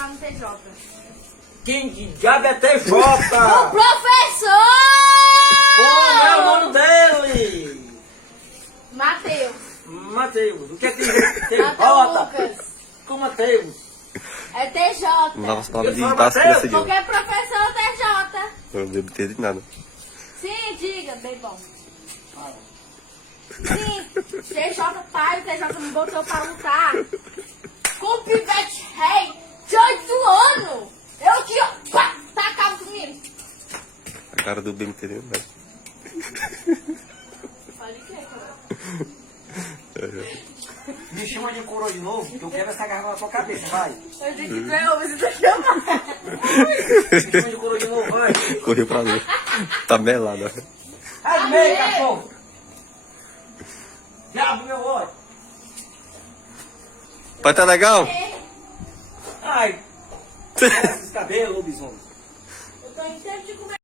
lá no TJ. Quem de diabo é TJ? O professor! Como é o nome dele? Matheus. Matheus. O que é que tem? Matheus Lucas. Com Matheus. É TJ. Novas palavras Eu falo digitais que Mateus, decidiu. Porque é professor TJ. Eu não devo ter de nada. Sim, diga, bem bom. Sim, TJ pai, o TJ me botou pra lutar com o pivete rei de 8 anos. Eu tinha... Pá, tacava comigo. A cara do BMT nem nada. Olha o que é, cara. Me chama de coroa de novo, que eu quero essa garrafa na tua cabeça, vai. Eu disse que tu é ovo, você chama. Me chama de coroa de novo, vai. Correu pra ali. Tá melada. Amei, cachorro. Diabo, meu olho. Pai, tá legal? Ai. Esses cabelos, lobisomem. Eu tô inteiro de comer.